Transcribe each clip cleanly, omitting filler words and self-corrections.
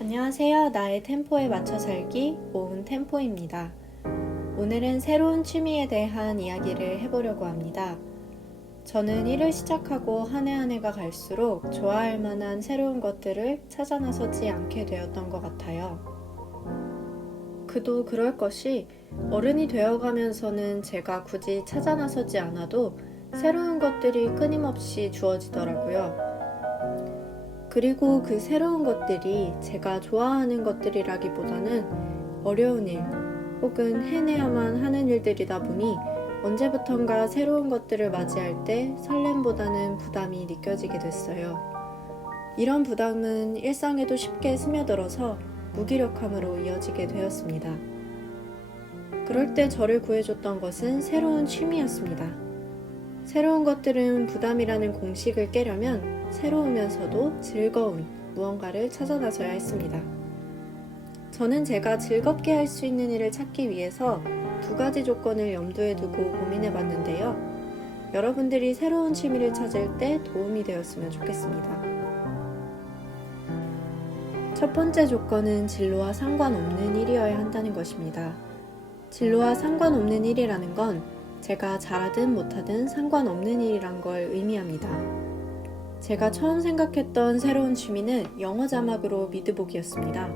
안녕하세요. 나의 템포에 맞춰 살기 오은 템포입니다. 오늘은 새로운 취미에 대한 이야기를 해보려고 합니다. 저는 일을 시작하고 한 해 한 해가 갈수록 좋아할 만한 새로운 것들을 찾아 나서지 않게 되었던 것 같아요. 그도 그럴 것이 어른이 되어가면서는 제가 굳이 찾아 나서지 않아도 새로운 것들이 끊임없이 주어지더라고요. 그리고 그 새로운 것들이 제가 좋아하는 것들이라기보다는 어려운 일 혹은 해내야만 하는 일들이다 보니 언제부턴가 새로운 것들을 맞이할 때 설렘보다는 부담이 느껴지게 됐어요. 이런 부담은 일상에도 쉽게 스며들어서 무기력함으로 이어지게 되었습니다. 그럴 때 저를 구해줬던 것은 새로운 취미였습니다. 새로운 것들은 부담이라는 공식을 깨려면 새로우면서도 즐거운 무언가를 찾아 나서야 했습니다. 저는 제가 즐겁게 할 수 있는 일을 찾기 위해서 두 가지 조건을 염두에 두고 고민해 봤는데요. 여러분들이 새로운 취미를 찾을 때 도움이 되었으면 좋겠습니다. 첫 번째 조건은 진로와 상관없는 일이어야 한다는 것입니다. 진로와 상관없는 일이라는 건 제가 잘하든 못하든 상관없는 일이란 걸 의미합니다. 제가 처음 생각했던 새로운 취미는 영어 자막으로 미드보기였습니다.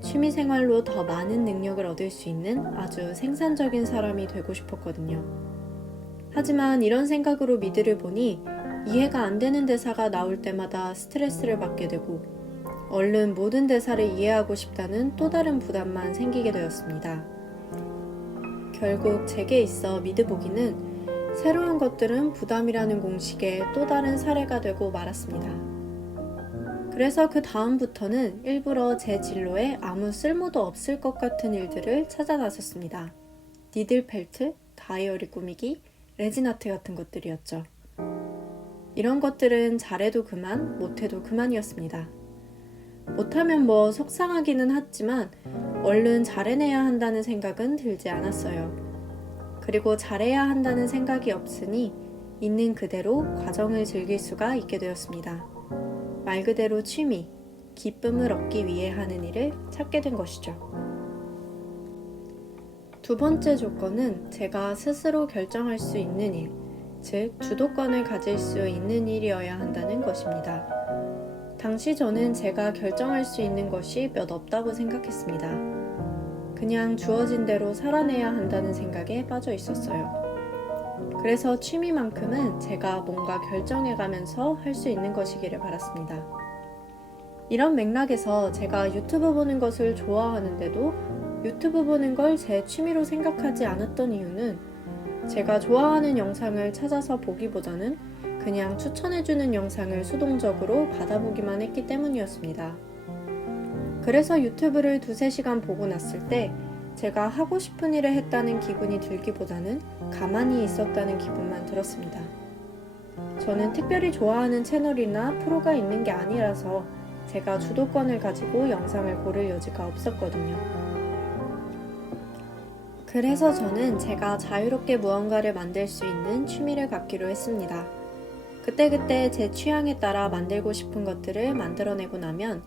취미생활로 더 많은 능력을 얻을 수 있는 아주 생산적인 사람이 되고 싶었거든요. 하지만 이런 생각으로 미드를 보니 이해가 안 되는 대사가 나올 때마다 스트레스를 받게 되고 얼른 모든 대사를 이해하고 싶다는 또 다른 부담만 생기게 되었습니다. 결국 제게 있어 미드보기는 새로운 것들은 부담이라는 공식의 또 다른 사례가 되고 말았습니다. 그래서 그 다음부터는 일부러 제 진로에 아무 쓸모도 없을 것 같은 일들을 찾아 나섰습니다. 니들펠트, 다이어리 꾸미기, 레진아트 같은 것들이었죠. 이런 것들은 잘해도 그만, 못해도 그만이었습니다. 못하면 속상하기는 했지만 얼른 잘해내야 한다는 생각은 들지 않았어요. 그리고 잘해야 한다는 생각이 없으니 있는 그대로 과정을 즐길 수가 있게 되었습니다. 말 그대로 취미, 기쁨을 얻기 위해 하는 일을 찾게 된 것이죠. 두 번째 조건은 제가 스스로 결정할 수 있는 일, 즉 주도권을 가질 수 있는 일이어야 한다는 것입니다. 당시 저는 제가 결정할 수 있는 것이 몇 없다고 생각했습니다. 그냥 주어진 대로 살아내야 한다는 생각에 빠져 있었어요. 그래서 취미만큼은 제가 뭔가 결정해가면서 할 수 있는 것이기를 바랐습니다. 이런 맥락에서 제가 유튜브 보는 것을 좋아하는데도 유튜브 보는 걸 제 취미로 생각하지 않았던 이유는 제가 좋아하는 영상을 찾아서 보기보다는 그냥 추천해주는 영상을 수동적으로 받아보기만 했기 때문이었습니다. 그래서 유튜브를 2-3시간 보고 났을 때 제가 하고 싶은 일을 했다는 기분이 들기보다는 가만히 있었다는 기분만 들었습니다. 저는 특별히 좋아하는 채널이나 프로가 있는 게 아니라서 제가 주도권을 가지고 영상을 고를 여지가 없었거든요. 그래서 저는 제가 자유롭게 무언가를 만들 수 있는 취미를 갖기로 했습니다. 그때그때 제 취향에 따라 만들고 싶은 것들을 만들어내고 나면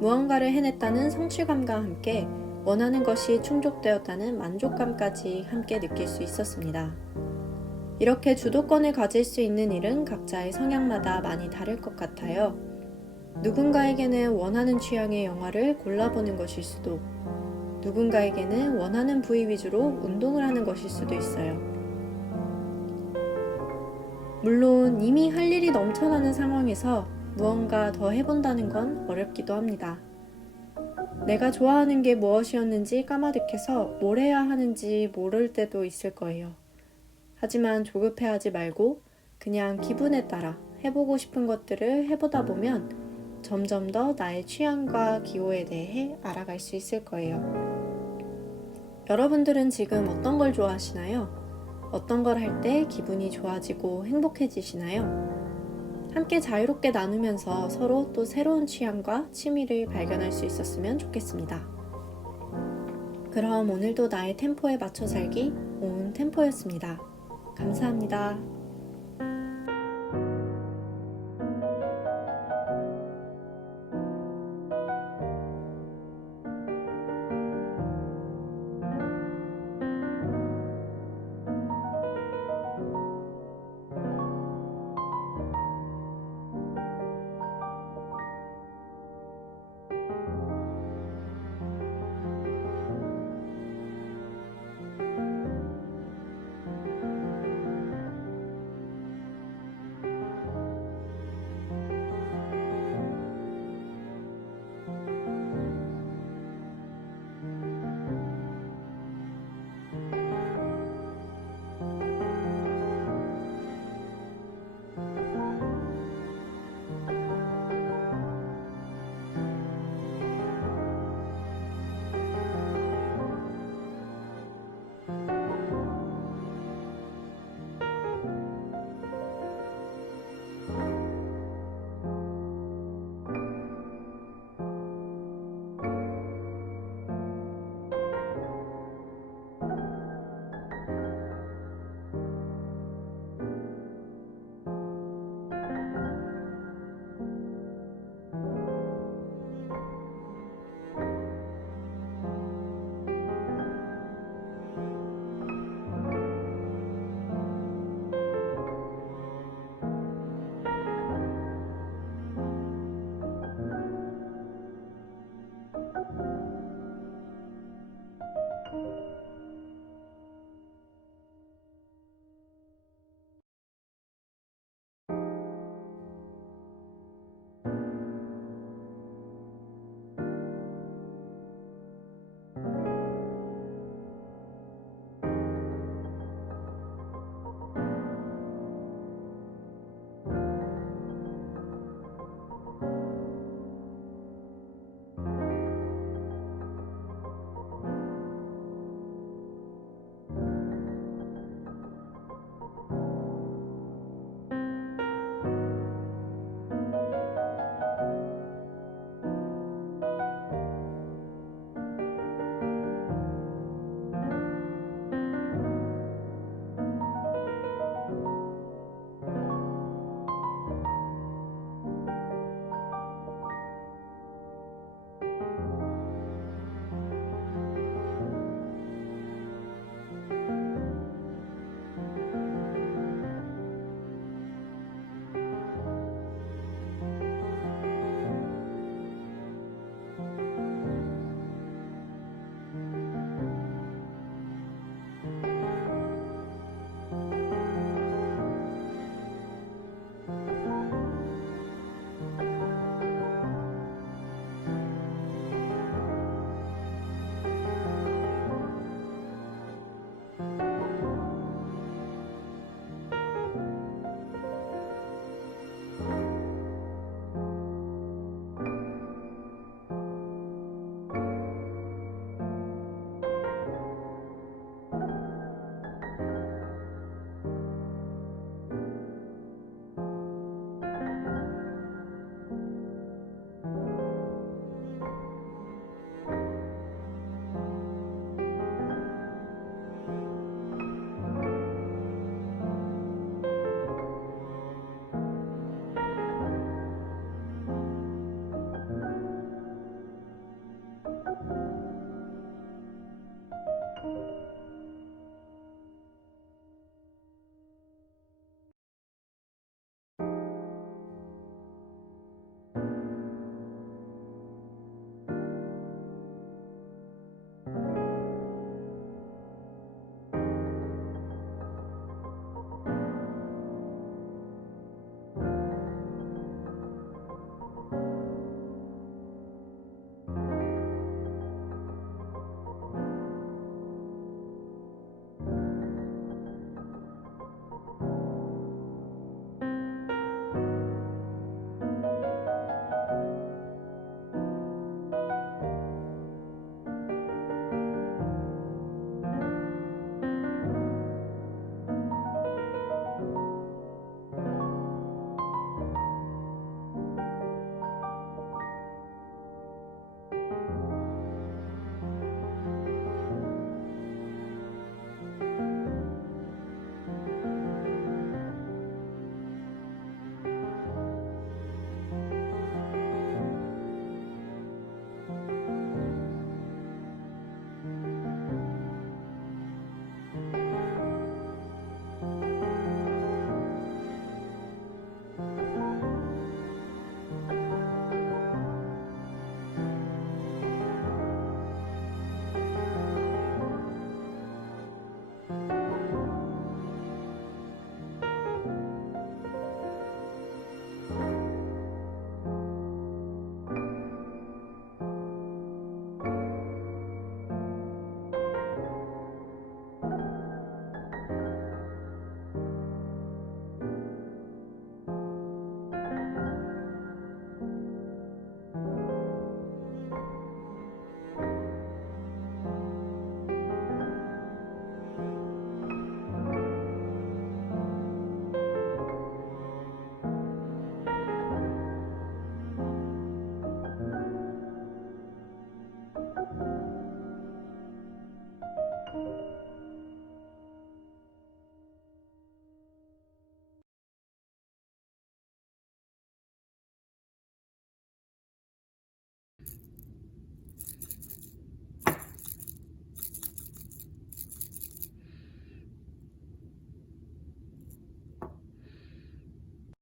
무언가를 해냈다는 성취감과 함께 원하는 것이 충족되었다는 만족감까지 함께 느낄 수 있었습니다. 이렇게 주도권을 가질 수 있는 일은 각자의 성향마다 많이 다를 것 같아요. 누군가에게는 원하는 취향의 영화를 골라보는 것일 수도, 누군가에게는 원하는 부위 위주로 운동을 하는 것일 수도 있어요. 물론 이미 할 일이 넘쳐나는 상황에서 무언가 더 해본다는 건 어렵기도 합니다. 내가 좋아하는 게 무엇이었는지 까마득해서 뭘 해야 하는지 모를 때도 있을 거예요. 하지만 조급해하지 말고 그냥 기분에 따라 해보고 싶은 것들을 해보다 보면 점점 더 나의 취향과 기호에 대해 알아갈 수 있을 거예요. 여러분들은 지금 어떤 걸 좋아하시나요? 어떤 걸 할 때 기분이 좋아지고 행복해지시나요? 함께 자유롭게 나누면서 서로 또 새로운 취향과 취미를 발견할 수 있었으면 좋겠습니다. 그럼 오늘도 나의 템포에 맞춰 살기 오은 템포였습니다. 감사합니다.